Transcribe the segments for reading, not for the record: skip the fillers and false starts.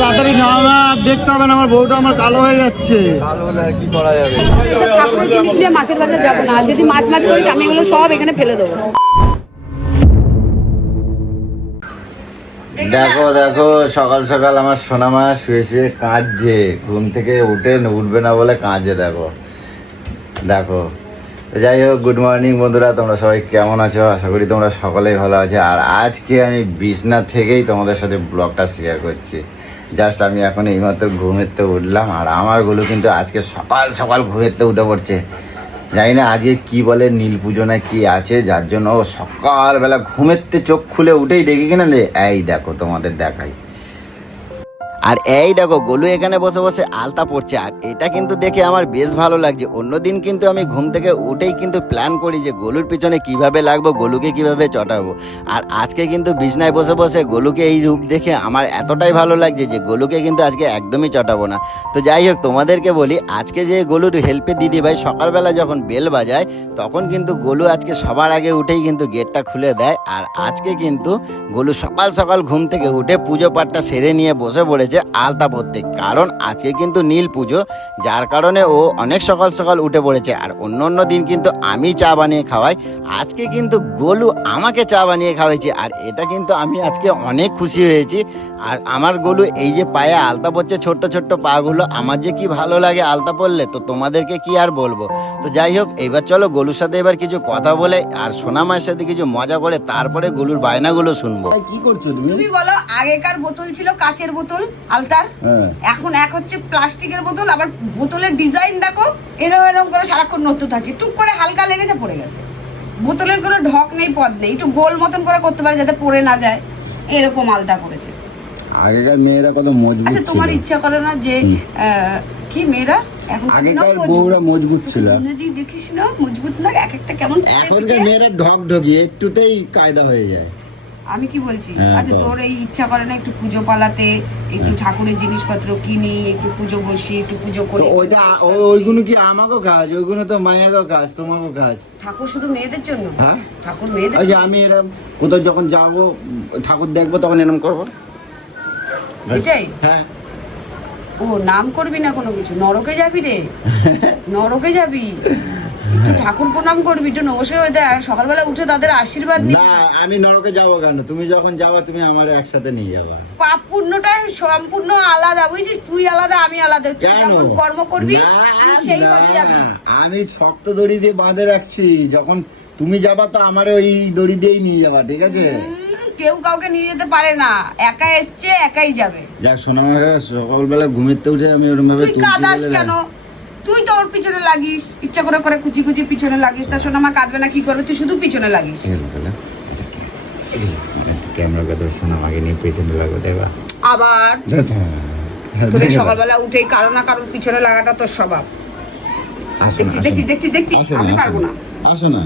তাড়াতাড়ি খাও না, দেখতে হবে না আমার বউটা আমার কালো হয়ে যাচ্ছে। কালো হলে আর কি করা যাবে? ঠাকুরের জিনিস নিয়ে মাছের বাজার যাবো না, আর যদি মাছ করিস আমি এগুলো সব এখানে ফেলে দেবো। দেখো দেখো, সকাল সকাল আমার সোনামা শুয়ে শুয়ে কাঁদছে, ঘুম থেকে উঠবে না বলে কাঁদছে। দেখো দেখো, যাই হোক, গুড মর্নিং বন্ধুরা, তোমরা সবাই কেমন আছো? আশা করি তোমরা সকলেই ভালো আছো। আর আজকে আমি বিছনা থেকেই তোমাদের সাথে ব্লগটা শেয়ার করছি। জাস্ট আমি এখন এইমাত্র ঘুমের থেকে উঠলাম, আর আমার গুলো কিন্তু আজকে সকাল সকাল ঘুমের থেকে উঠে পড়ছে। জানি না আজকে কি বলে, নীল পুজো না কি আছে, যার জন্য ও সকালবেলা ঘুমের থেকে চোখ খুলে উঠেই দেখি কিনা যে এই দেখো, তোমাদের দেখাই। আর এই দেখো, গোলু এখানে বসে বসে আলতা পড়ছে, আর এটা কিন্তু দেখে আমার বেশ ভালো লাগছে। অন্যদিন কিন্তু আমি ঘুম থেকে উঠেই কিন্তু প্ল্যান করি যে গোলুর পিছনে কিভাবে লাগবো, গোলুকে কিভাবে চটাবো। আর আজকে কিন্তু বিছনায় বসে বসে গোলুকে এই রূপ দেখে আমার এতটাই ভালো লাগছে যে গোলুকে কিন্তু আজকে একদমই চটাবো না। তো যাই হোক, তোমাদেরকে বলি, আজকে যে গোলুর হেল্পে দিদি ভাই সকালবেলা যখন বেল বাজায়, তখন কিন্তু গোলু আজকে সবার আগে উঠেই কিন্তু গেটটা খুলে দেয়। আর আজকে কিন্তু গোলু সকাল সকাল ঘুম থেকে উঠে পুজো পাঠটা সেরে নিয়ে বসে পড়েছে আলতা পড়তে, কারণ আজকে কিন্তু নীল পুজো, যার কারণে ও অনেক সকাল সকাল উঠে পড়েছে। আর অন্য দিন কিন্তু আমি চা বানিয়ে খাওয়াই, আজকে কিন্তু গোলু আমাকে চা বানিয়ে খাওয়াইছে। আর এটা কিন্তু আমি আজকে অনেক খুশি হয়েছি। আর আমার গোলু এই যে পায়ে আলতা পড়ছে, ছোট্ট ছোট্ট পাগুলো, আমার যে কি ভালো লাগে আলতা পড়লে, তো তোমাদেরকে কি আর বলবো। তো যাই হোক, এবার চলো গোলুর সাথে এবার কিছু কথা বলে আর সোনা মায়ের সাথে কিছু মজা করে তারপরে গোলুর বায়নাগুলো শুনবো। কি করছো তুমি? তুমি বলো, আগেকার বোতল ছিল কাচের বোতল আলতার, এখন এক হচ্ছে প্লাস্টিকের বোতল। আবার বোতলের ডিজাইন দেখো, এরকম এরকম করে সারাক্ষণ নড়তে থাকে, টুক করে হালকা লেগেছে পড়ে গেছে। বোতলের কোনো ঢক নেই, পদ নেই, একটু গোল মতন করে করতে পারে যাতে পড়ে না যায়, এরকম আলতা করেছে। আগেকার মেয়েরা কত মজবুত। আচ্ছা, তোমার ইচ্ছা করে না যে কি মেয়েরা এখন মজবুত ছিল? দেখিস না মজবুত না, এক একটা কেমন। এখনকার মেয়েরা ঢক ঢকি একটুতেই কায়দা হয়ে যায়। আমি কি বলছি, আচ্ছা তোর এই ইচ্ছা করে না একটু পুজো পালাতে, একটু ঠাকুরের জিনিসপত্র কিনি, একটু পুজো বসি, একটু পুজো করি? ওইটা ওইগুলো কি আমাকেও কাজ? ওইগুলো তো মায়েরও কাজ, তোমাকেও কাজ। ঠাকুর শুধু মেয়েদের জন্য? হ্যাঁ, ঠাকুর মেয়েদের। ওই যে আমি এরকম কোথাও যখন যাবো ঠাকুর দেখবো তখন এরকম করবো, এটাই? হ্যাঁ। ও নাম করবি না কোনো কিছু? নরকে যাবি রে, নরকে যাবি। একটু ঠাকুর প্রণাম করবি, একটু নমস্কার হয়ে দেয়, আর সকালবেলা উঠে তাদের আশীর্বাদ নি। না, আমি নরকে যাবো কেন? তুমি যখন যাবা তুমি আমার একসাথে নিয়ে যাবা। পাপ পুণ্যটা সম্পূর্ণ আলাদা, বুঝছিস? তুই আলাদা, আমি আলাদা। তুই যেমন কর্ম করবি তুই সেই পথে যাবি। আমি শক্ত দড়ি দিয়ে বাঁধে রাখছি, যখন তুমি যাবা তো আমার ওই দড়ি দিয়েই নিয়ে যাবা, ঠিক আছে? কেউ কাউকে নিয়ে যেতে পারে না, একা এসছে একাই যাবে। যাক শোনা, সকালবেলা ঘুমেতে উঠে আমি ওরকম ভাবে তুই কাঁদাস কেন? তুই তো ওর পিছনে লাগিস, ইচ্ছা করে করে কুচি কুচি পিছনে লাগিস। তা সোনামা কাঁদবে না কি করবে? তুই শুধু পিছনে লাগিস। ক্যামেরা কথা শোনা, আমাকে নিয়ে পেছনে লাগো, দেখবা আবার তোর সকালবেলা উঠেই কারো না কারোর পিছনে লাগাটা তোর স্বভাব। দেখছি আমি পারবো না। আসো না।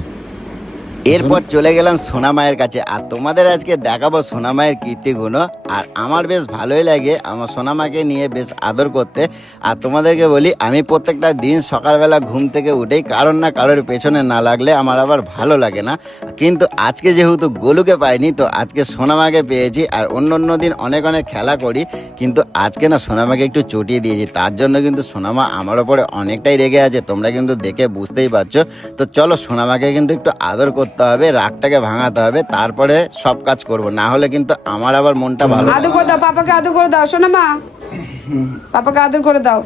এরপর চলে গেলাম সোনা মায়ের কাছে, আর তোমাদের আজকে দেখাবো সোনা মায়ের কীর্তিগুলো। আর আমার বেশ ভালোই লাগে আমার সোনা মাকে নিয়ে বেশ আদর করতে। আর তোমাদেরকে বলি, আমি প্রত্যেকটা দিন সকালবেলা ঘুম থেকে উঠেই কারোর না কারোর পেছনে না লাগলে আমার আবার ভালো লাগে না। কিন্তু আজকে যেহেতু গোলুকে পাইনি, তো আজকে সোনা মাকে পেয়েছি। আর অন্য দিন অনেক খেলা করি, কিন্তু আজকে না সোনা মাকে একটু চটিয়ে দিয়েছি। তার জন্য কিন্তু সোনা মা আমার ওপরে অনেকটাই রেগে আছে, তোমরা কিন্তু দেখে বুঝতেই পারছো। তো চলো, সোনা মাকে কিন্তু একটু আদর করতে হবে, রাগটাকে ভাঙাতে হবে, তারপরে সব কাজ করব, না হলে কিন্তু আমার আবার মনটা ভালো। আদর করে দাও পাপাকে, আদর করে দাও সোনা মা, পাপাকে আদর করে দাও।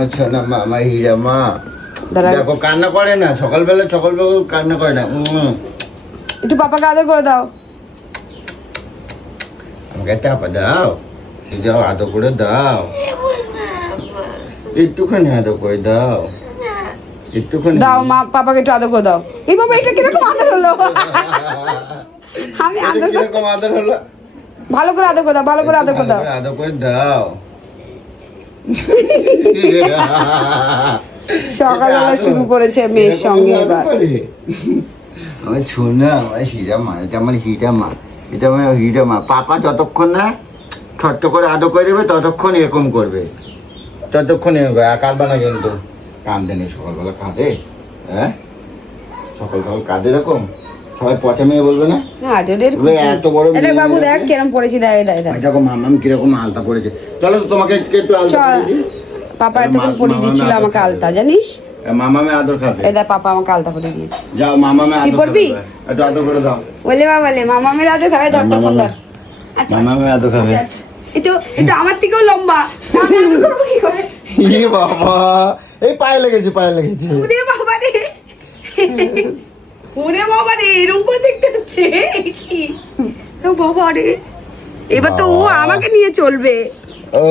আচ্ছা না মা, আমার হীরা মা দেখো কান্না করে না, সকালবেলা কান্না করে না। একটু পাপাকে আদর করে দাও। আমাকে চাপা দাও, দাও আদর করে দাও, একটুখানি আদর করে দাও, একটুখানি দাও মা, পাপাকে একটু আদর করে দাও। এই বাবা, এটা কিরকম আদর হলো? আমি আদর কিরকম আদর হলো? ভালো করে আদর করে দাও, ভালো করে আদর করে দাও, আদর করে দাও। সকালবেলা শুরু করেছে মেয়ের সঙ্গে এবার। আমার ছোনা, আমার হীরা মা, এটা আমার হীরা মা, এটা আমার হীরা মা। পাপা যতক্ষণ না ছোট্ট করে আদর করে দেবে ততক্ষণ এরকম করবে, ততক্ষণ এরকম। আর কাঁদবে না কিন্তু, কাঁদে নেই, সকালবেলা কাঁদে। হ্যাঁ, সকাল কাঁদে এরকম, সবাই পচা মেয়ে বলবে না? না আদরের তবে এত বড় আরে মেয়ে। বাবু দেখ কেরম পড়েছি, দেখ দেখ দেখ। দেখো মামাম কিরকম আলতা পড়েছে। চলো তোমাকে আজকে একটু আলতা চল। পরিয়ে দিই। পাপা এতক্ষণ পরিয়ে দিচ্ছিল আমাকে আলতা, জানিস? মামামে আদর খাবে। এই দেখ পাপা আমাকে আলতা পরিয়ে দিয়েছে। যাও মামামে তুই আদর পরবি? খাবে। একটু আদর করে দাও। বলে বাবা বলে মামামের আদর খাবে, ধর তোর ফোন ধর। আচ্ছা মামামে আদর খাবে। আচ্ছা এটা আমার থেকেও লম্বা। না, আমি করবো কি করে? ই বাবা, এই পায়ে লেগেছে, পায়ে লেগেছে। ওরে বাবা রে, ওরে বাবা রে, এরকম করে দেখতে হচ্ছে কি? ও বাবা রে, এবার তো ও আমাকে নিয়ে চলবে। ও,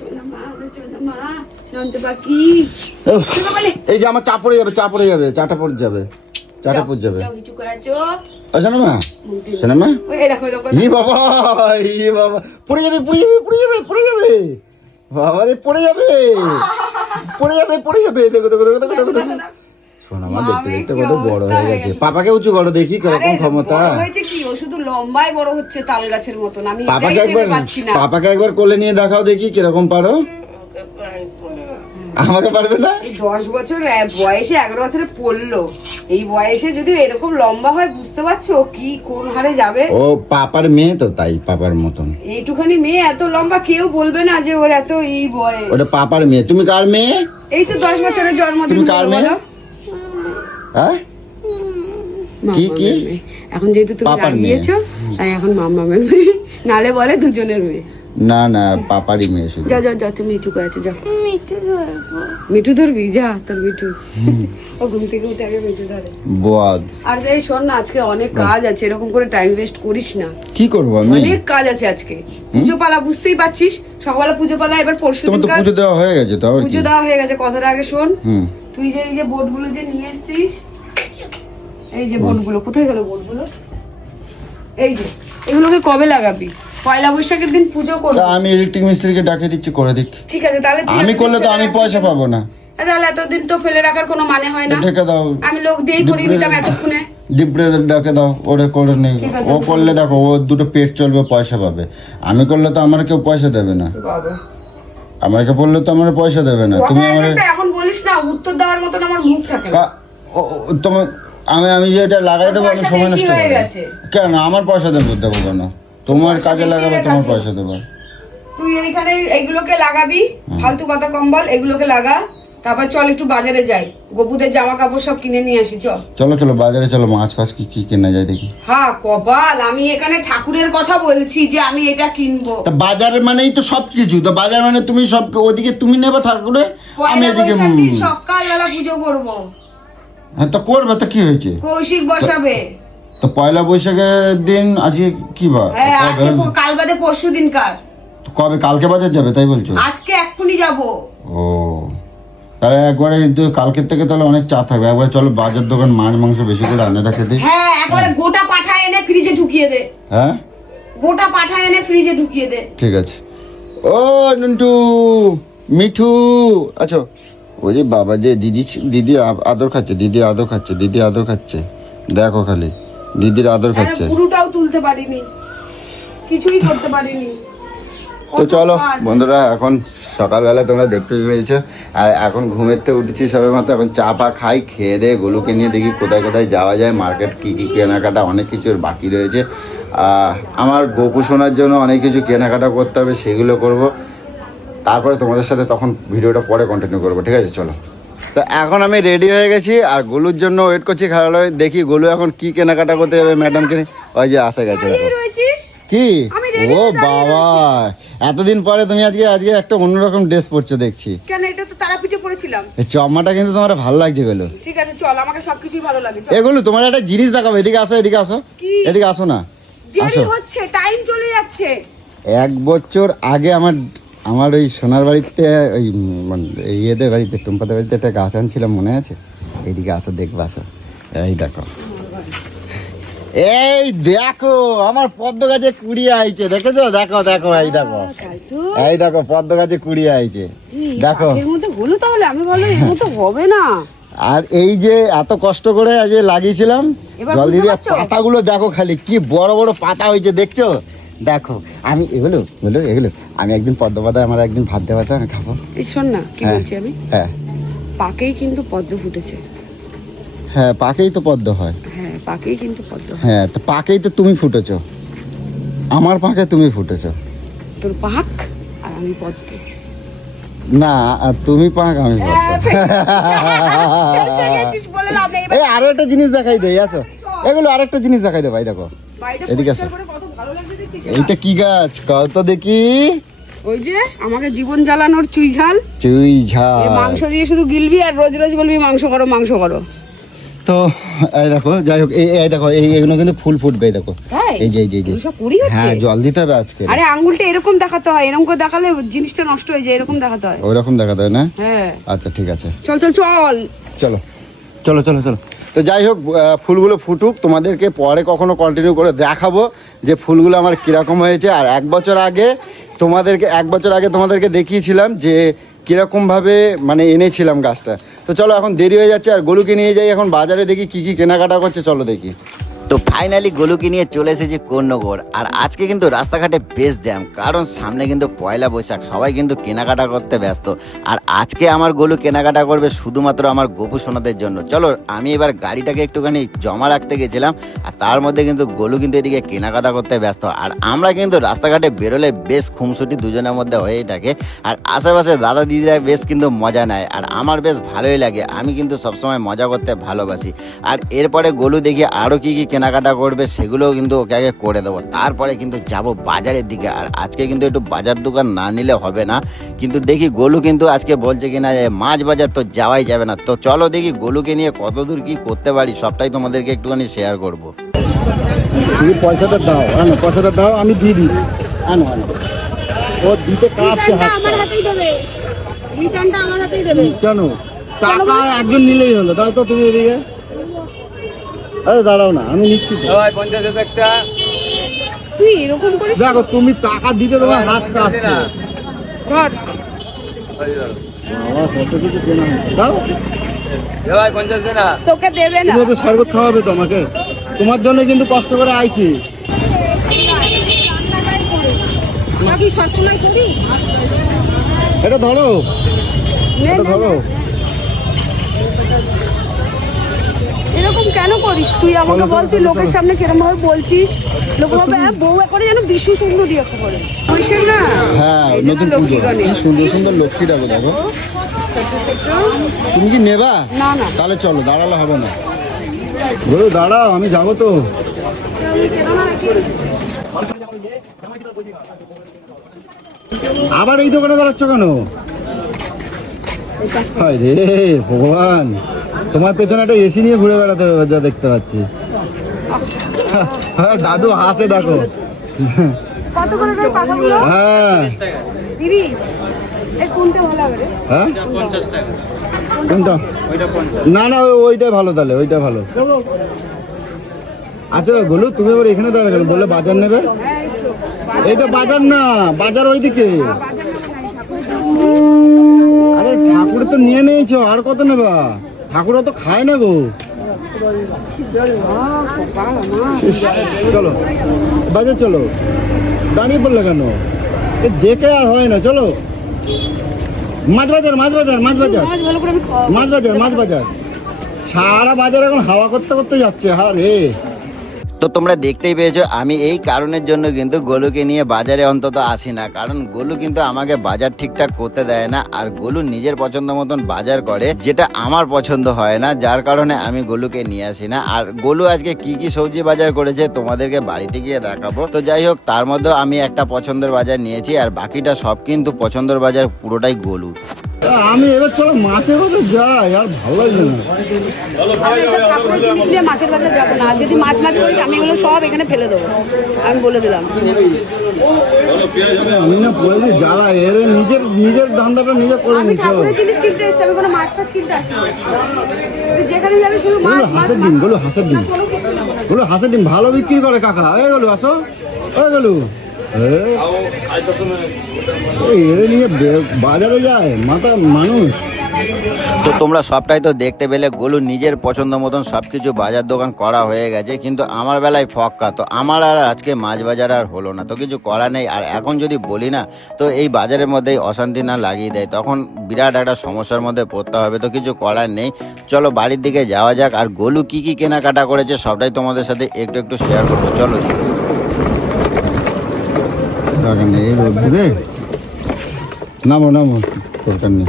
চলো মা, চলো মা, জানতে বাকি। উফ, এই যে আমার চা পড়ে যাবে, চা পড়ে যাবে, চাটা পড়ে যাবে, চাটা পড়ে যাবে। যাও কিছু করাচ্ছো। শোনো মা, শোনো মা। ওই দেখো দেখো। ই বাবা, ই বাবা, পড়ে যাবে, পড়ে যাবে, পড়ে যাবে, পড়ে যাবে। বাবা রে, পড়ে যাবে, পড়ে যাবে, পড়ে যাবে। দেখো দেখো দেখো দেখো দেখো। শোনো মা, দেখতে দেখতে কত বড় হয়ে গেছে। পাপাকে উঁচু করো, দেখি কিরকম ক্ষমতা। বড় হয়েছে কি, ও শুধু লম্বাই বড় হচ্ছে তাল গাছের মতন। আমি এটাই পাপাকে ভেবে একবার, পাচ্ছি না। পাপাকে একবার কোলে নিয়ে দেখাও দেখি কিরকম পারো। আমাকে পারবে না? এই 10 বছর বয়সে 11 বছরে পড়লো, এই বয়সে যদি এরকম লম্বা হয় বুঝতে পারছো ও কি কোন হারে যাবে। ও পাপার মেয়ে তো, তাই পাপার মতন। এইটুখানি মেয়ে এত লম্বা, কেউ বলবে না যে ওর এত এই বয়স। ওটা পাপার মেয়ে। তুমি কার মেয়ে? এই তো 10 বছরের জন্মদিন তুমি কার হলো মেয়ে? বলো। হ্যাঁ, কি কি? মামামের মেয়ে। এখন যেহেতু তুমি পাপার মেয়ে। রাগিয়েছো তাই এখন মামামের মেয়ে, নালে বলে দুজনের মেয়ে। না না, পাপারই মেয়ে শুধু। যা যা যা, তুমি মিঠু করে আছো, যা মিঠু ধরবি, যা তোর মিঠু। ও ঘুম থেকে উঠে আগে মিঠু ধরে। বদ। আর এই শোন না, আজকে অনেক কাজ আছে, এরকম করে টাইম ওয়েস্ট করিস না। কি করবো আমি? অনেক কাজ আছে আজকে। পুজো পালা বুঝতেই পারছিস, সকালে পুজো পালা, এবার পরশু তোমার তো দিনকার পুজো দেওয়া হয়ে গেছে তো, আবার কি? পুজো দেওয়া হয়ে গেছে। কথাটা আগে শোন। হুম। তুই যে এই যে বোর্ডগুলো যে নিয়ে এসেছিস, এই যে বোর্ডগুলো, কোথায় গেল বোর্ডগুলো? এই যে এগুলোকে কবে লাগাবি? পয়লা বৈশাখের দিন পুজো করবো। তা আমি ইলেকট্রিক মিস্ত্রিকে ডাকে দিচ্ছি, করে দিক। ঠিক আছে তাহলে তুই আমি এতদিন করলে তো ফেলে আমি রাখবি পয়সা কেন? পাবো না। তাহলে এতদিন তো ফেলে রাখার কোনো মানে হয় না। ঢেকে দাও, আমি লোক দিয়েই করিয়ে নিতাম এতক্ষণে। ডিপরে ডাকে দাও, ওরে করে নেই। ঠিক আছে। ও করলে দেখো, ও দুটো পেট চলবে, পয়সা পাবে। আমি করলে তো আমার কেউ পয়সা দেবে না। বাবা, আমাকে বললে তো আমার পয়সা দেবে না। তুমি কথা আমার একটা এখন বলিস না, উত্তর দেওয়ার মতন আমার মুখ থাকে না। তোমার, আমি যে এটা লাগাই দেবো, আমি পয়সা সময় বেশি নষ্ট হয়ে করবো গেছে। কেন? আমার পয়সা দেবো কেন? তোমার পয়সা কাজে বেশি লাগাবে, হয়ে তোমার গেছে। পয়সা দেবো। তুই এইখানে এইগুলোকে লাগাবি, ফালতু কথা কম বল, এগুলোকে লাগা। তারপর চল একটু বাজারে যাই, গপুদের জামা কাপড় সব কিনে নিয়ে আসি, চল। চলো চলো বাজারে চলো, মাছ ফাছ কি কি কেনা যায় দেখি। হ্যাঁ কপাল, আমি এখানে ঠাকুরের কথা বলছি যে আমি এটা কিনবো। তা বাজার মানেই তো সবকিছু। তো বাজার মানে তুমি সব, ওদিকে তুমি নেবে ঠাকুরে, আমি পয়লা এদিকে বৈশাখ দিন সকালবেলা পুজো করবো। হ্যাঁ তো করবে, তো কি হয়েছে? কৌশিক বসাবে। তো পয়লা বৈশাখের দিন আজকে কি বার? হ্যাঁ আছে, কাল বাদে পরশু দিনকার। তো কবে? কালকে বাজার যাবে তাই বলছো? আজকে এক্ষুনি যাবো। ও, তাহলে একবারে কিন্তু কালকের থেকে তাহলে অনেক চাপ থাকবে। একবার চলো বাজার দোকান, মাছ মাংস বেশি করে আনে রাখে দিই। হ্যাঁ একবারে গোটা পাঠা এনে ফ্রিজে ঢুকিয়ে দে। হ্যাঁ গোটা পাঠা এনে ফ্রিজে ঢুকিয়ে দে। ঠিক আছে। ও নন্টু, মিঠু, আচ্ছা। ওই যে বাবা যে দিদি, দিদি আদর খাচ্ছে, দিদি আদর খাচ্ছে, দিদি আদর খাচ্ছে। দেখো খালি দিদির আদর খাচ্ছে। পুরোটাও তুলতে পারিনি, কিছুই করতে পারিনি। তো চলো বন্ধুরা, এখন সকালবেলা তোমরা দেখতে পেয়েছো, আর এখন ঘুমের থেকে উঠেছি সবে মাত্র। এখন চা পা খাই, খেয়ে দিয়ে গোলুকে নিয়ে দেখি কোথায় কোথায় যাওয়া যায়। মার্কেট কী কী কেনাকাটা, অনেক কিছুর বাকি রয়েছে। আমার গোপু শোনার জন্য অনেক কিছু কেনাকাটা করতে হবে, সেগুলো করব। তারপরে তোমাদের সাথে তখন ভিডিওটা পরে কন্টিনিউ করবো, ঠিক আছে? চলো। তো এখন আমি রেডি হয়ে গেছি, আর গোলুর জন্য ওয়েট করছি। খেলা দেখি গোলু এখন কি কেনাকাটা করতে যাবে ম্যাডামকে। ওই যে আসে গেছে দেখো। কি? ও বাবা, এতদিন পরে তুমি আজকে একটা অন্যরকম ড্রেস পরছো দেখছি। কেন? এটা তো তারাপীঠে পড়েছিলাম। এই চম্মাটা কিন্তু তোমার ভালো লাগছে গেলো। ঠিক আছে চল, আমাকে সবকিছুই ভালো লাগে। চল। এগুলো তোমার একটা জিনিস দেখাবো। এদিকে আসো, এদিকে আসো, কি? এদিকে আসো না। দেরি আসো। হচ্ছে, টাইম চলে যাচ্ছে। 1 বছর আগে আমার ওই সোনার বাড়িতে, ওই ইয়েদের বাড়িতে, টুম্পাদের বাড়িতে একটা গাছ আনছিলাম, মনে আছে? এইদিকে আসো, দেখবো, আসো। এই দেখো, এই দেখো আমার পদ্ম গাছে কুড়ি আইছে, দেখেছো? দেখো দেখো, এই দেখো, এই দেখো পদ্ম গাছে কুড়ি আইছে, দেখো। এর মধ্যে হলো তাহলে? আমি ভাবলাম এর মধ্যে হবে না। আর এই যে এত কষ্ট করে আজ লাগিয়েছিলাম এবার জল বুঝতে দিয়ে, পারছো? পাতাগুলো দেখো খালি কি বড় বড় পাতা হয়েছে, দেখছো? দেখো আমি এগুলো আমি একদিন পদ্ম পাতা, আমার একদিন ভাত দেওয়া, আমি খাবো। এই শোন না কি হ্যাঁ। বলছি আমি, হ্যাঁ পাকেই কিন্তু পদ্ম ফুটেছে। হ্যাঁ, পাকেই তো পদ্ম হয়। হ্যাঁ পাকেই কিন্তু পদ্ম। হ্যাঁ, তো পাকেই তো তুমি ফুটেছো, আমার পাকে তুমি ফুটেছো। তোর পাক আর আমি পদ্ম। না, আর তুমি পাক আমি পদ্ম। বলে লাভ নেই। এই আরো একটা জিনিস দেখাই দেই, আসো এগুলো আরেকটা জিনিস দেখাই দে ভাই, দেখো এদিকে আসো। এইটা কি গাছ কও তো দেখি? ওই যে আমাকে জীবন জ্বালানোর চুই ঝাল। চুই ঝাল। মাংস দিয়ে শুধু গিলবি আর রোজ রোজ বলবি মাংস করো মাংস করো। তো এই দেখো, যাই হোক এই দেখো এইগুলো কিন্তু ফুল ফুটবে, এই দেখো এই যে সব কুড়ি হচ্ছে। হ্যাঁ, জল দিতে হবে আজকে। আরে আঙ্গুলটা এরকম দেখাতে হয়, এরকম করে দেখালে জিনিসটা নষ্ট হয়ে যায়, এরকম দেখাতে হয়। ওইরকম দেখাতে হয় না? হ্যাঁ আচ্ছা ঠিক আছে, চল চল চল চলো চলো চলো চলো। তো যাই হোক, ফুলগুলো ফুটুক, তোমাদেরকে পরে কখনো কন্টিনিউ করে দেখাবো যে ফুলগুলো আমার কীরকম হয়েছে। আর এক বছর আগে তোমাদেরকে দেখিয়েছিলাম যে কীরকমভাবে মানে এনেছিলাম গাছটা। তো চলো, এখন দেরি হয়ে যাচ্ছে, আর গলুকে নিয়ে যাই এখন বাজারে, দেখি কী কী কেনাকাটা করছে, চলো দেখি। তো ফাইনালি গলুকে নিয়ে চলে এসেছি কোন্নগর। আর আজকে কিন্তু রাস্তাঘাটে বেশ জ্যাম, কারণ সামনে কিন্তু পয়লা বৈশাখ, সবাই কিন্তু কেনাকাটা করতে ব্যস্ত। আর আজকে আমার গলু কেনাকাটা করবে শুধুমাত্র আমার গোপু সোনাদের জন্য। চলো, আমি এবার গাড়িটাকে একটুখানি জমা রাখতে গেছিলাম, আর তার মধ্যে কিন্তু গলু কিন্তু এদিকে কেনাকাটা করতে ব্যস্ত। আর আমরা কিন্তু রাস্তাঘাটে বেরোলে বেশ খুমসুটি দুজনের মধ্যে হয়েই থাকে, আর আশেপাশে দাদা দিদিরা বেশ কিন্তু মজা নেয়, আর আমার বেশ ভালোই লাগে। আমি কিন্তু সবসময় মজা করতে ভালোবাসি। আর এরপরে গলু দেখি আরও কী কী কেনাকাটা করবে সেগুলোও কিন্তু ওকে আগে করে দেবো, তারপরে কিন্তু যাব বাজারের দিকে। আর আজকে কিন্তু একটু বাজার দোকান না নিলে হবে না, কিন্তু দেখি গলু কিন্তু আজকে বলছে কিনা যে মাছ বাজার তো যাওয়াই যাবে না। তো চলো দেখি গলুকে নিয়ে কতদূর কি করতে পারি, সবটাই তোমাদেরকে একটুখানি শেয়ার করবো। তুমি পয়সাটা দাও, আনো পয়সাটা দাও, আমি দিয়ে দিই। আনো আনো, ও দিতে কাঁপছে হাতটা। আমার হাতেই দেবে, রিটার্নটা আমার হাতেই দেবে। কেন? টাকা একজন নিলেই হলো। দাও তো তুমি এদিকে। আরে দাঁড়াও না, আমি নিচ্ছি তো। ভাই 50 একটা। তুই এরকম করিস? দেখো তুমি টাকা দিতে তোমার হাত কাঁপছে। ধর বাবা, কত কিছু কেনা হয়েছে। দাও, ভাই 50 দে না। তোকে দেবে না। তুমি একটু শরবত খাওয়াবে তো আমাকে, তোমার জন্য কিন্তু কষ্ট করে আইছি। নাকি সবসময় করি? এটা ধরো, এটা ধরো। এরকম কেন করিস তুই আমাকে বল? তুই লোকের সামনে কিরম ভাবে বলছিস? লোক ভাবে হ্যাঁ বউ করে যেন বিশ্ব সুন্দরী একটা করে কইছে না। হ্যাঁ, এই জন্য নতুন লক্ষ্মী পুজো, গণেশ। কি সুন্দর সুন্দর লক্ষ্মী ডাকো। দেখো, তুমি কি নেবা? না না তাহলে চলো, দাঁড়ালে হবে না। বলো দাঁড়াও, আমি যাবো তো। আবার এই দোকানে দাঁড়াচ্ছ কেন? হায় রে ভগবান, তোমার পেছনে একটা এসি নিয়ে ঘুরে বেড়াতে হবে যা দেখতে পাচ্ছি। হ্যাঁ, দাদু হাসে দেখো। কত করে তোর পাতাগুলো? হ্যাঁ 30। এই কোনটা ভালো হবে রে? হ্যাঁ, 50 টাকা। কোনটা? ওইটা 50। না না, ওইটাই ভালো, তাহলে ওইটা ভালো। আচ্ছা বলো, তুমি আবার এখানে দাঁড়া গেল, বললে বাজার নেবে। হ্যাঁ এই তো এইটা বাজার না, বাজার ওইদিকে। বাজার নেবো না, ঠাকুরের আরে ঠাকুরের তো নিয়ে নিয়েছো, আর কত নেবা? ঠাকুরা তো খায় না গো। চলো বাজার চলো, দাঁড়িয়ে পড়লে কেন? এ দেখে আর হয় না, চলো। মাছ বাজার, মাছ বাজার, মাছ বাজার, মাছ ভালো করে আমি খাওয়াবো। মাছ বাজার, মাছ বাজার। সারা বাজার এখন হাওয়া করতে করতে যাচ্ছে। হ্যাঁ রে, তো তোমরা দেখতেই পেয়েছো, আমি এই কারণের জন্য কিন্তু গোলুকে নিয়ে বাজারে অন্তত আসি না, কারণ গোলু কিন্তু আমাকে বাজার ঠিকঠাক করতে দেয় না। আর গোলু নিজের পছন্দ মতন বাজার করে, যেটা আমার পছন্দ হয় না, যার কারণে আমি গোলুকে নিয়ে আসি না। আর গোলু আজকে কি কি সবজি বাজার করেছে তোমাদেরকে বাড়িতে গিয়ে দেখাবো। তো যাই হোক, তার মধ্যে আমি একটা পছন্দের বাজার নিয়েছি, আর বাকিটা সব কিন্তু পছন্দের বাজার পুরোটাই গোলু। আমি এবার চলো মাছের বাজার যাই, আর ভালো লাগছে না। আমি এসব ঠাকুরের জিনিস নিয়ে মাছের বাজার যাবো না। যদি মাছ করিস আমি এগুলো সব এখানে ফেলে দেবো, আমি বলে দিলাম। আমি না পড়েছি জ্বালা, এর নিজের নিজের ধান্দাটা নিজে করে আমি নিচ্ছ। ঠাকুরের জিনিস কিনতে এসেছি, আমি কোনো মাছ ফাছ কিনতে আসিনি। তুই যেখানে যাবি শুধু মাছ ওগুলো মাছ হাঁসের মাছ। ডিম, ওগুলো হাঁসের ডিম, না, কোনো কিছু না। ওগুলো হাঁসের ডিম ভালো বিক্রি করে কাকা। এই গেলো, আসো, ওই গেলো। এর নিয়ে বাজারে যায় মাথা মানুষ। তো তোমরা সবটাই তো দেখতে পেলে, গোলু নিজের পছন্দ মতন সব কিছু বাজার দোকান করা হয়ে গেছে, কিন্তু আমার বেলায় ফক্কা। তো আমার আর আজকে মাছ বাজার আর হলো না, তো কিছু করা নেই। আর এখন যদি বলি না, তো এই বাজারের মধ্যেই অশান্তি না লাগিয়ে দেয়, তখন বিরাট একটা সমস্যার মধ্যে পড়তে হবে। তো কিছু করার নেই, চলো বাড়ির দিকে যাওয়া যাক। আর গোলু কি কি কেনাকাটা করেছে সবটাই তোমাদের সাথে একটু একটু শেয়ার করবো, চলো। দরকার নেই, এই রোদ দিবে, নামো নামো, দরকার নেই।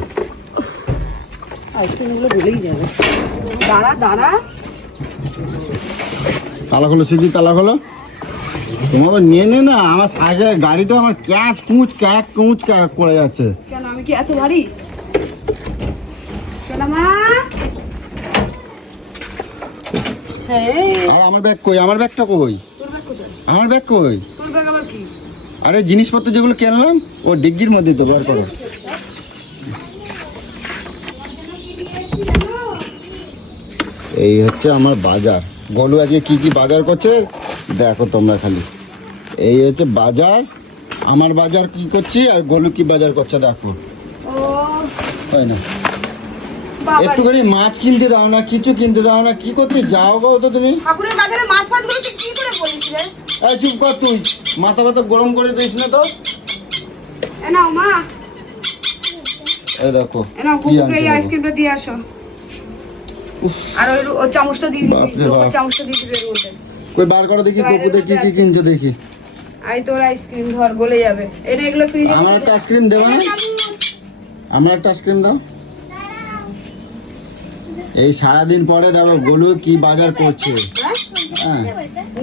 আইসক্রিমগুলো ভুলেই যাবে। দাঁড়া দাঁড়া, তালা খোলো, সিটি তালা খোলো। তোমাকে নিয়ে নে না, আমার সাইকেল গাড়িটা আমার ক্যাচ কুঁচ করে যাচ্ছে। কেন আমি কি এত ভারী? সোনামা, হ্যাঁ, আর আমার ব্যাগটা কই? তোর ব্যাগ কোথায়? আমার ব্যাগ কই? তোর ব্যাগ আবার কি? আরে জিনিসপত্র যেগুলো কিনলাম ও ডিগ্গির মধ্যে তো, বার করো। এই হচ্ছে আমার বাজার। গোলু আজকে কি কি বাজার করছে দেখো তোমরা খালি। এই হচ্ছে বাজার, আমার বাজার কি করছি, আর গোলু কি বাজার করছে দেখো। ও হয় না, বাবা, একটুখানি মাছ কিনতে দাও না, কিছু কিনতে দাও না, কি করতে যাও গো তো তুমি? ঠাকুরের বাজারে মাছ ফাছগুলো তুই কি করে বলিস রে? এই চুপ কর তুই, মাথা ব্যথা গরম করে দিস না তো। এ নাও মা, এই দেখো এ নাও কি কুকুরকে এই আনছে আইসক্রিমটা দিয়ে আসো। আর ওই চামচটা দিয়ে দিবি, বাপরে ওর বাপ। চামচটা দিয়ে দিবি এর মধ্যে। কই বার করো দেখি, বাইরের কুকুরদের কি মধ্যে কি আছে। কিনছো দেখি। আর তোর আইসক্রিম ধর গলে যাবে। এটা এগুলো ফ্রিজে আমার একটা আইসক্রিম দেবা না? আমার একটা আইসক্রিম দাও। এই সারাদিন পরে দেখো গোলু কি বাজার করছে। হ্যাঁ,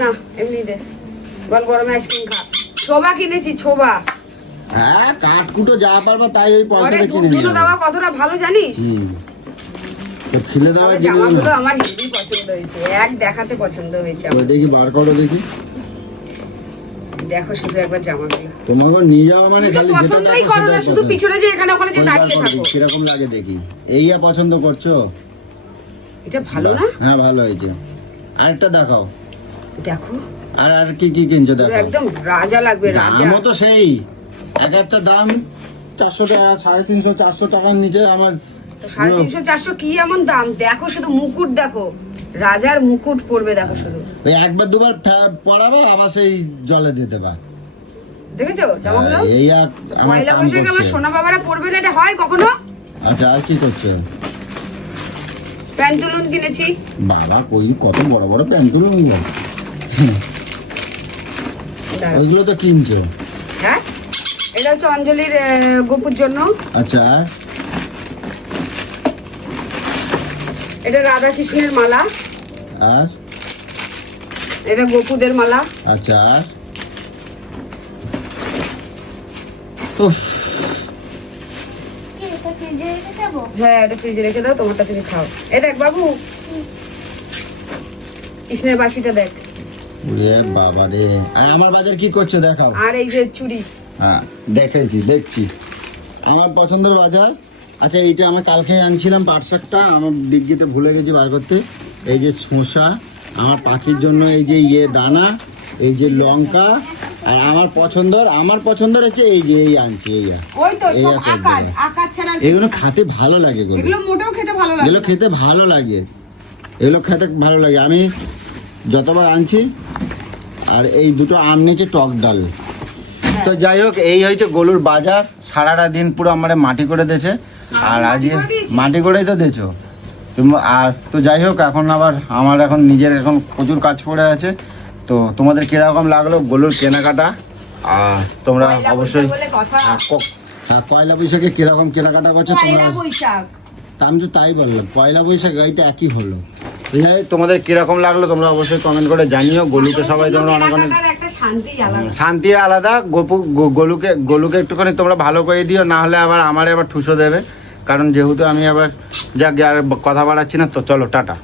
না এমনি দে, গরমে আইসক্রিম খা। ছোবা কিনেছি, ছোবা। হ্যাঁ কাঠকুটো যা পারবা তাই ওই আরে পয়সাটা কিনে দুধ নিও। দেওয়া কতটা ভালো জানিস? তো ফেলে দেওয়া তবে যেগুলো জামাগুলো আমার হেভি পছন্দ হয়েছে, এক দেখাতে পছন্দ হয়েছে ওই আমার। দেখি বার করো দেখি। দেখো শুধু একবার জামাগুলো। তোমাকে নিয়ে যাওয়া মানে তুমি তো খালি যেটা পছন্দই দেখো করো না, সেটাই শুধু পছন্দ। পিছনে যে এখানে ওখানে যে ওই বার দাঁড়িয়ে করো থাকো। দেখি, কিরকম লাগে দেখি। এইয়া পছন্দ করছো? এটা ভালো না? হ্যাঁ ভালো হয়েছে। আরেকটা দেখাও। দেখো আর আর কি কি কিনছো পুরো দেখো। একদম রাজা লাগবে, রাজা। দামও তো সেই এক একটা দাম 400 টাকা, 350 400 টাকার নিচে আমার। তো 350 400 কি এমন দাম? দেখো শুধু মুকুট দেখো, রাজার মুকুট পরবে দেখো শুধু। ওই একবার দুবার পড়াবে আবার সেই জলে দিতে পার। দেখেছো জামাগুলো? এই আর আমার পয়লা কাম বৈশাখে আমার করছে। সোনা বাবারা পরবে না, এটা হয় কখনো? আচ্ছা আর কি করছো? প্যান্টুলুন কিনেছি। বাবা কই কত বড় বড় প্যান্টগুলো, দাঁড়াও। ওইগুলো তো কিনছো। হ্যাঁ, এটা হচ্ছে অঞ্জলির গোপুর জন্য। আচ্ছা আর এটা রাধা কৃষ্ণের মালা, আর এটা গোপুদের মালা। আচ্ছা আর উফ, হ্যাঁ এটা ফ্রিজে রেখে দাও, তোমারটা তুমি খাও। এ দেখ বাবু, কৃষ্ণের বাসিটা দেখ। ওরে বাবা রে। আর আমার বাজার কি করছো দেখাও। আর এই যে চুড়ি, হ্যাঁ দেখছি আমার পছন্দের বাজার। আচ্ছা এইটা আমার কালকে আনছিলাম পাটশাকটা, আমার ডিগ্গিতে ভুলে গেছি বার করতে। এই যে শসা, আমার পাখির জন্য এই যে দানা, এই যে লঙ্কা, আর আমার পছন্দের হচ্ছে এই যে এই আনছি এই ওই তো এই সব একটা আকার দেখ। আকার ছাড়া আর এগুলো কিছু না। খেতে ভালো লাগে গো। এগুলো মোটেও খেতে ভালো লাগে এগুলো না। খেতে ভালো লাগে, এগুলো খেতে ভালো লাগে। আমি যতবার আনছি। আর এই দুটো আম নিয়েছে টক ডাল। তো যাই হোক এই হয়েছে গোলুর বাজার। সারাটা দিন পুরো আমার মাটি করে দিয়েছে। আর আজকে মাটি করেই তো দিয়েছো আর। তো যাই হোক এখন আবার আমার এখন নিজের এখন প্রচুর কাজ পড়ে আছে। তো তোমাদের কিরকম লাগলো গোলুর কেনাকাটা, আর তোমরা পয়লা অবশ্যই বৈশাখ বলে কথা। পয়লা বৈশাখে কিরকম কেনাকাটা করছো পয়লা তোমরা? বৈশাখ, তা আমি তো তাই বললাম, পয়লা বৈশাখ এইটা একই হলো। যাই হোক, তোমাদের কিরকম লাগলো তোমরা অবশ্যই কমেন্ট করে জানিও। গোলুকে সবাই তোমরা অনেক অনেক কেনাকাটার একটা শান্তি আলাদা। শান্তি আলাদা। গোলুকে একটুখানি তোমরা ভালো করে দিও, না হলে আবার আমারে আবার ঠুসো দেবে। কারণ যেহেতু আমি আবার যাক আর কথা বাড়াচ্ছি না, তো চলো টাটা।